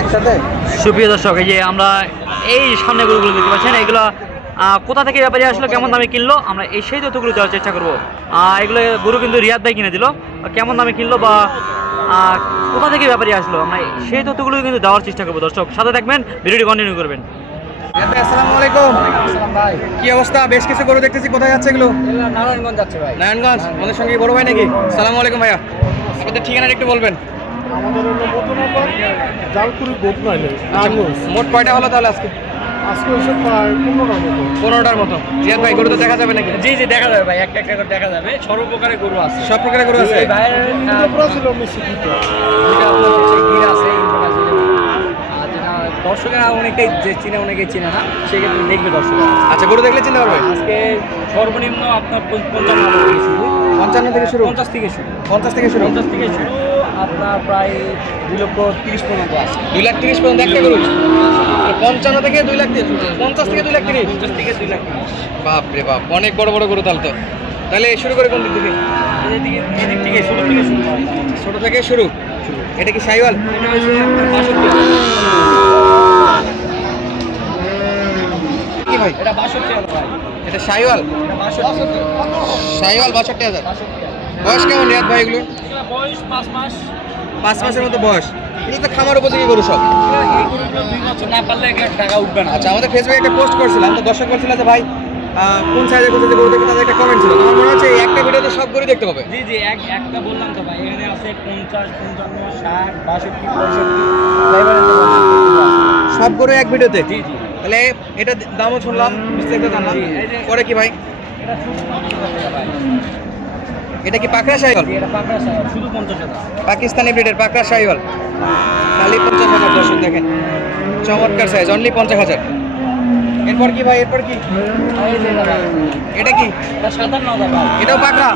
একসাথে? সুপ্রিয় দর্শক এই যে আমরা এই সামনে গরুগুলো দেখতে পাচ্ছেন এগুলো কোথা থেকে ব্যাপারে আসলো কেমন দামে কিনলো আমরা এই সেই তথ্যগুলো দেওয়ার চেষ্টা করব। আহ, এগুলো গরু কিন্তু রিয়াদ ভাই কিনে দিল। কেমন দামে কিনলো বা আহ, কোথা থেকে ব্যাপারে আসলো আমরা সেই তথ্যগুলো কিন্তু দেওয়ার চেষ্টা করব। দর্শক সাথে থাকবেন ভিডিওটি কন্টিনিউ করবেন। আসসালামু আলাইকুম। কি অবস্থা? বেশ কিছু গরু দেখতেছি কোথায় যাচ্ছে এগুলো? নারায়ণগঞ্জ যাচ্ছে ভাই। নারায়ণগঞ্জ? আমাদের সঙ্গে বড় ভাই নাকি? সালাম আলাইকুম ভাইয়া। আপনাদের ঠিকানাটা একটু বলবেন। আমাদের হলো নতুন আবার জালকুড়ি গোপ নাইলে আচ্ছা, মোট কয়টা হলো তাহলে আজকে? আজকে হচ্ছে প্রায় পনেরোটার মতো। পনেরোটার মতো। জিয়াদ ভাই গরু তো দেখা যাবে নাকি? জি জি দেখা যাবে ভাই একটা একটা করে দেখা যাবে। সর্বপ্রকারের গরু আছে। সব প্রকারের গরু আছে? ভাইয়ের পুরো ছিল যেটা আপনার আছে ইন্দ্র আছে আর যেটা দর্শকেরা অনেকেই যে চিনে অনেকেই চিনে না সেক্ষেত্রে দেখবে দর্শক আচ্ছা গরু দেখলে চিনতে পারবে? আজকে সর্বনিম্ন আপনার পঞ্চ- পঞ্চান্ন থেকে শুরু। পঞ্চান্ন থেকে শুরু? পঞ্চাশ থেকে শুরু। পঞ্চাশ থেকে শুরু? পঞ্চাশ থেকে শুরু। আপনার প্রায় দুই লক্ষ তিরিশ পর্যন্ত আছে। দুই লাখ তিরিশ পর্যন্ত একটা গরু? পঞ্চান্ন থেকে দুই লাখ পঞ্চাশ থেকে দুই লাখ তিরিশ? পঞ্চাশ থেকে দুই লাখ তিরিশ। বাপ রে বাপ অনেক বড় বড় গরু তাহলে তো। তাহলে শুরু করে কোন দিক থেকে? এদিক থেকে এদিক থেকে শুরু থেকে ছোট থেকে শুরু? এটা কি সাইওয়াল এটা হচ্ছে বাষট্টি হাজার। কি ভাই এটা বাষট্টি হাজার ভাই। এটা সাইওয়াল? সাইওয়াল বাষট্টি হাজার। বয়স কেমন রিয়াদ ভাই এগুলো বয়স পাঁচ মাস। পাঁচ মাসের মতো বয়স। এগুলো তো খামার উপযোগী গরু সব। না পারলে টাকা উঠবে না। আচ্ছা আমাদের ফেসবুকে একটা পোস্ট করছিলাম তো দর্শক বলছিল যে ভাই কোন সাইজের কোথায় গরু দেখবে তাদের একটা কমেন্ট ছিল। আমার মনে হচ্ছে একটা ভিডিওতে সব গরু দেখতে পাবে। জি জি এক একটা বললাম তো ভাই এখানে আছে পঞ্চাশ পঞ্চান্ন ষাট বাষট্টি পঁয়ষট্টি সব গরু এক ভিডিওতে? জি জি। তাহলে এটা দামও শুনলাম, বিস্তারিত জানলাম। পরে কি ভাই? এটা কি পাকড়া সাহেব শুধু পঞ্চাশ পাকিস্তানি ব্রিডের পাকড়া সাইওয়াল খালি পঞ্চাশ হাজার দর্শক দেখেন। চমৎকার সাইজ অনলি পঞ্চাশ হাজার। এরপর কি ভাই, এরপর কি? এটা কি? এটাও পাকড়া?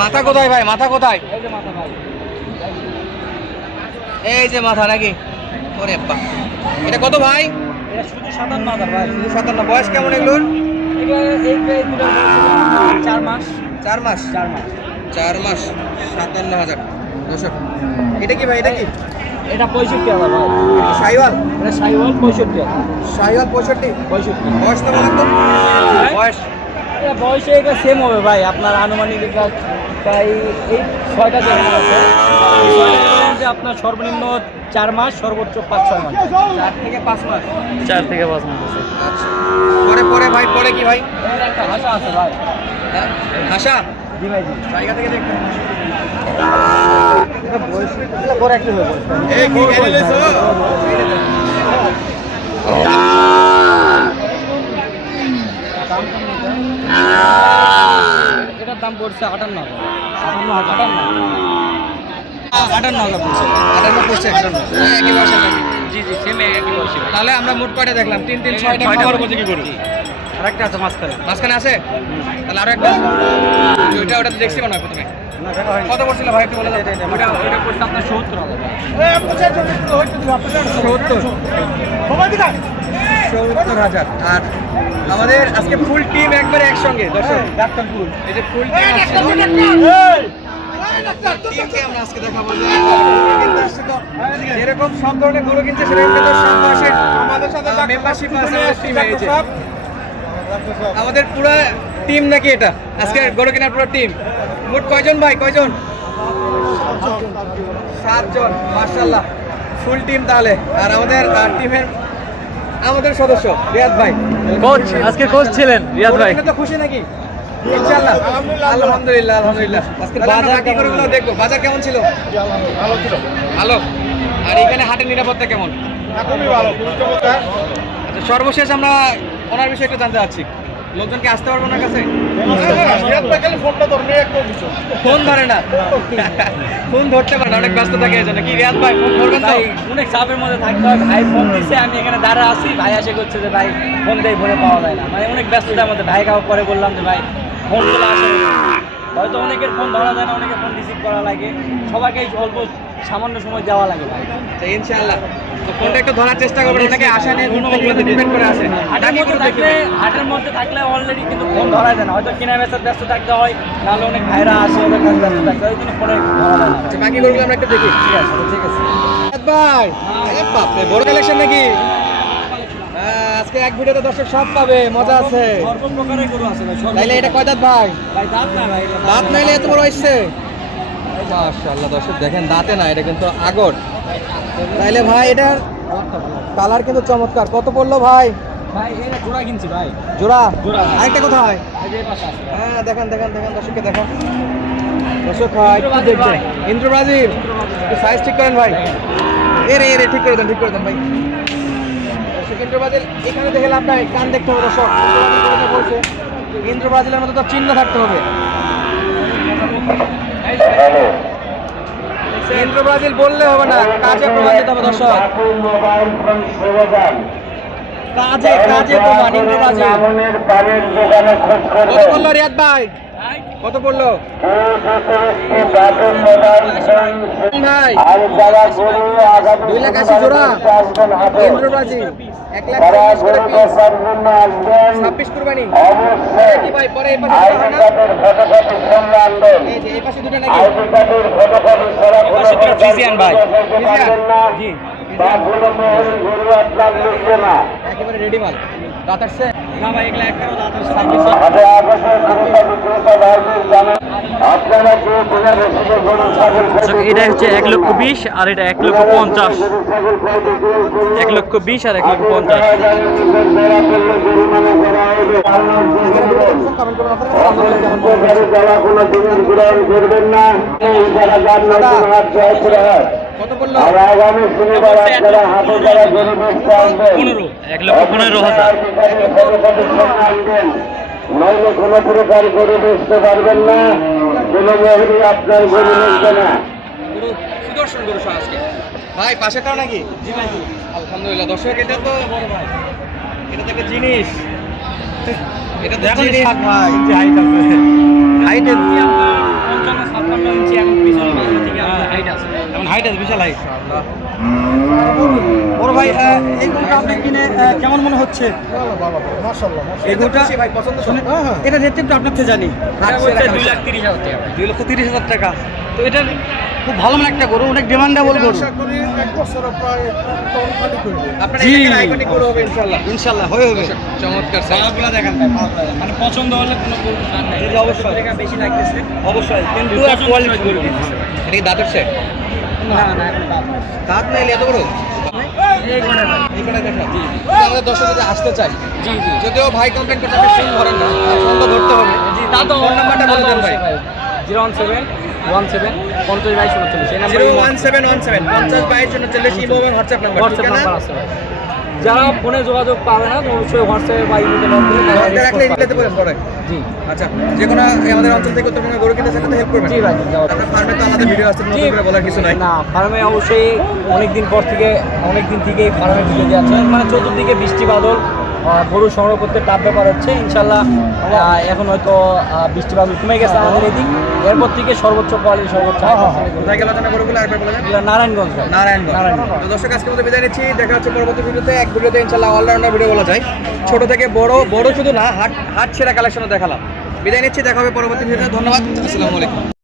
মাথা কোথায় ভাই, মাথা কোথায়? এই যে মাথা নাকি? ওরে বাহ এটা কত ভাই? এটা শুধু সাতান্ন হাজার ভাই। শুধু সাতান্ন। বয়স কেমন এগুলোর? চার মাস। চার মাস? চার মাস। চার মাস সাতান্ন হাজার। দর্শক এটা কি ভাই এটা কি? এটা পঁয়ষট্টি হাজার ভাই। সাইওয়াল? এটা সাইওয়াল পঁয়ষট্টি হাজার। সাইওয়াল পঁয়ষট্টি? পঁয়ষট্টি। বয়স তো বলেন তো বয়স? এটা বয়সে এটা সেম হবে ভাই। আপনার আনুমানিক প্রায় এই ছয়টা জেনারেল আছে। আপনার সর্বনিম্ন চার মাস সর্বোচ্চ পাঁচ ছয় মাস। চার থেকে পাঁচ মাস? চার থেকে পাঁচ মাস আছে। আচ্ছা। পরে পরে ভাই পরে কি ভাই? একটা ভাষা আছে ভাই। হ্যাঁ? আশা জি ভাই জি। জায়গা থেকে দেখতে এটা বয়স এটা বড় একটু বয়স এই কি গাড়ি এটার দাম পড়ছে আটান্ন হাজার। আটান্ন হাজার। আটান্ন আটান্ন হাজার পড়ছে আটান্ন পড়ছে একই বয়সের জি জি সেম একই বয়সে তাহলে আমরা মোট কয়টা দেখলাম? তিন তিন ছয়টা খাবার আরেকটা আছে মাঝখানে। মাঝখানে আছে? তাহলে আরও একটা। ওইটা ওটা দেখছি মনে হয় প্রথমে। না দেখা হয় কত পড়ছিল ভাই একটু বলে দাও। ওটা ওটা পড়ছে আপনার সত্তর সত্তর। সত্তর হাজার। আর আমাদের আজকে ফুল টিম একবারে একসঙ্গে দর্শক। ডাক্তারপুর এই যে ফুল টিম টিমকে আমরা আজকে দেখাবো যে কিন্তু আসছে তো যেরকম সব ধরনের গরু কিনছে সেরকম কিন্তু সব মাসের আমাদের সাথে মেম্বারশিপ আছে পুরো টিম নাকি এটা? আজকে গরু কেনার পুরো টিম মোট কয়জন ভাই? কয়জন? সাতজন মার্শাল্লাহ ফুল টিম তাহলে। আর আমাদের টিমের আমাদের সদস্য রিয়াদ ভাই। কোচ আজকে কোচ ছিলেন রিয়াদ ভাই। তো খুশি নাকি? ইনশাআল্লাহ। আলহামদুলিল্লাহ। আলহামদুলিল্লাহ আজকে বাজার কি গরুগুলো দেখব। বাজার কেমন ছিল? ভালো ছিল। ভালো। আর এখানে হাটের নিরাপত্তা কেমন? ভালো। আচ্ছা সর্বশেষ আমরা ওনার বিষয়ে একটু জানতে চাচ্ছি। লোকজন কি আসতে পারব ওনার কাছে? রিয়াদ ভাই খালি ফোনটা ধরলে একটা বিষয় ফোন ধরে না। ফোন ধরতে পারে না অনেক ব্যস্ত থাকে এই জন্য কি রিয়াদ ভাই ফোন ধরবেন তো? ভাই অনেক চাপের মধ্যে থাকতে হয় ভাই ফোন দিচ্ছে আমি এখানে দাঁড়া আছি। ভাই আসে করছে যে ভাই ফোন দেয় ভরে পাওয়া যায় না। মানে অনেক ব্যস্ততার মধ্যে। ভাই কাউ পরে বললাম যে ভাই ফোন আসে হয়তো অনেকের ফোন ধরা যায় না অনেকের ফোন রিসিভ করা লাগে। সবাইকে অল্প সামান্য সময় দেওয়া লাগে ভাই। ইনশাআল্লাহ। ফোনটা একটু ধরার চেষ্টা করবেন এটাকে আশা নিয়ে গুণগুলোতে ডিপেন্ড করে আসে হাটের মধ্যে থাকলে হাটের মধ্যে থাকলে অলরেডি কিন্তু ফোন ধরা যায় না। হয়তো কেনা বেচার ব্যস্ত থাকতে হয় নাহলে অনেক ভাইরা আসে ওদের কাছে ব্যস্ত থাকতে হয় ওই জন্য ফোনে ধরা যায় না আচ্ছা বাকি গরুগুলো আমরা একটু দেখি। ঠিক আছে ঠিক আছে। ভাই। বাপরে বড় কালেকশন নাকি? আজকে এক ভিডিওতে দর্শক সব পাবে মজা আছে। তাইলে এটা কয় দাঁত ভাই? দাঁত এটা নাইলে এত বড় হচ্ছে মাশাআল্লাহ দর্শক দেখেন দাঁতে না এটা কিন্তু আগর। তাইলে ভাই এটার কালার কিন্তু চমৎকার। কত পড়ল ভাই? ভাই এটা জোড়া। আরেকটা কোথায়? এই যে এই পাশে আছে। হ্যাঁ দেখেন দেখেন দেখেন দর্শককে দেখেন। দর্শক ভাই দেখছেন ইন্দ্র ব্রাজিল? সাইজ ঠিক করেন ভাই। এ রে এ রে ঠিক করে দেন ঠিক করে দেন ভাই। দর্শক ইন্দ্র ব্রাজিল এখানে দেখে লাভ নাই কান দেখতে হবে দর্শক। বলছে ইন্দ্র ব্রাজিলের মতো তো চিহ্ন থাকতে হবে। ইন্দ্র ব্রাজিল বললে হবে না কাজে প্রমাণ দিতে হবে দর্শক। কাজে কাজে প্রমাণ ইন্দ্র ব্রাজিল কত পড়ল রিয়াদ ভাই? কত পড়ল? ভাই দুই লাখ আশি জোড়া ইন্দ্র ব্রাজিল এক লাখ ছাব্বিশ কুরবানি। কি ভাই পরে এই পাশে হয় না এই পাশে দুটো নাকি? ফিজিয়ান ভাই। জি। একেবারে রেডি মাল। রাত আসছে। দর্শক, এটা হচ্ছে এক লক্ষ বিশ আর এটা এক লক্ষ পঞ্চাশ। এক লক্ষ বিশ আর এক লক্ষ পঞ্চাশ। এক লক্ষ পনেরো হাজার। নইলে কোনো প্রকার গরু বেচতে পারবেন না কোনো মহিলা আপনার গরু বেচবে না গুরু সুদর্শন গুরু সহ আজকে ভাই পাশেটাও নাকি? জি ভাই। আলহামদুলিল্লাহ দর্শক এটা তো বড় ভাই। এটা তো একটা জিনিস। এটা জিনিস। ভাই হাইট পঞ্চান্ন ছাপ্পান্ন ইঞ্চি এখন পিছনে হাইট আছে। এখন হাইট আছে বিশাল হাইট বড় ভাই এই গরুটা আপনি কিনে কেমন মনে হচ্ছে? এই গরুটা ভাই পছন্দ শুনে হ্যাঁ হ্যাঁ। এটা রেট একটু আপনার থেকে জানি। দুই লাখ তিরিশ হাজার টাকা। দুই লক্ষ তিরিশ হাজার টাকা। তো এটা খুব ভালো মানে একটা গরু অনেক ডিমান্ডেবল গরু। জি। এটা আইকনিক গরু হবে ইনশাআল্লাহ। ইনশাল্লাহ হয়ে হবে। চমৎকার দেখেন। মানে পছন্দ হলে কোনো গরু নাই। অবশ্যই। বেশি লাগতেছে। অবশ্যই কিন্তু কোয়ালিটি গরু। এটা কি দাঁত উঠছে না না নাই। দাঁত নাইলে এত বড়? আমাদের দর্শক যদি আসতে চাই জি জি। যদিও ভাই কমপ্লেন করতে আপনি ফোন ধরেন না ফোন তো ধরতে হবে। জি তা তো ফোন নাম্বারটা বলে দেন ভাই। Zero one seven one seven পঞ্চাশ বাইশ উনচল্লিশ। এই zero one seven one seven পঞ্চাশ বাইশ উনচল্লিশ ইমো এবং হোয়াটসঅ্যাপ নাম্বার হোয়াটসঅ্যাপ নাম্বার আছে ভাই। যারা ফোনে যোগাযোগ পাবে না অবশ্যই হোয়াটসঅ্যাপে বা ইমেলে। জি। আচ্ছা যে কোনো আমাদের অঞ্চল থেকে উত্তরবঙ্গে গরু কিনতে সেটাতে হেল্প করবেন। জি ভাই ফার্মে তো আলাদা ভিডিও আছে নতুন করে বলার কিছু নাই। না ফার্মে অবশ্যই অনেক দিন পর থেকে অনেক দিন থেকে ফার্মে ভিডিও যাচ্ছে আছে মানে চতুর্দিকে বৃষ্টি বাদল গরু সংগ্রহ করতে টাপ ব্যাপার হচ্ছে। ইনশাল্লাহ এখন হয়তো বৃষ্টি বাদল কমে গেছে আমাদের এদিক। এরপর থেকে সর্বোচ্চ কোয়ালিটি সর্বোচ্চ। কোথায় গেল গরুগুলো? আরেকবার বলে নারায়ণগঞ্জ নারায়ণগঞ্জ। নারায়ণগঞ্জ। দর্শক আজকে মতো বিদায় নিচ্ছি। দেখা হচ্ছে পরবর্তী ভিডিওতে। এক ভিডিওতে ইনশাল্লাহ অলরাউন্ডার ভিডিও বলা যায়। ছোট থেকে বড় বড় শুধু না হাট হাট ছেঁড়া কালেকশনও দেখালাম। বিদায় নিচ্ছি দেখা হবে পরবর্তী ভিডিওতে। ধন্যবাদ। আসসালামু আলাইকুম।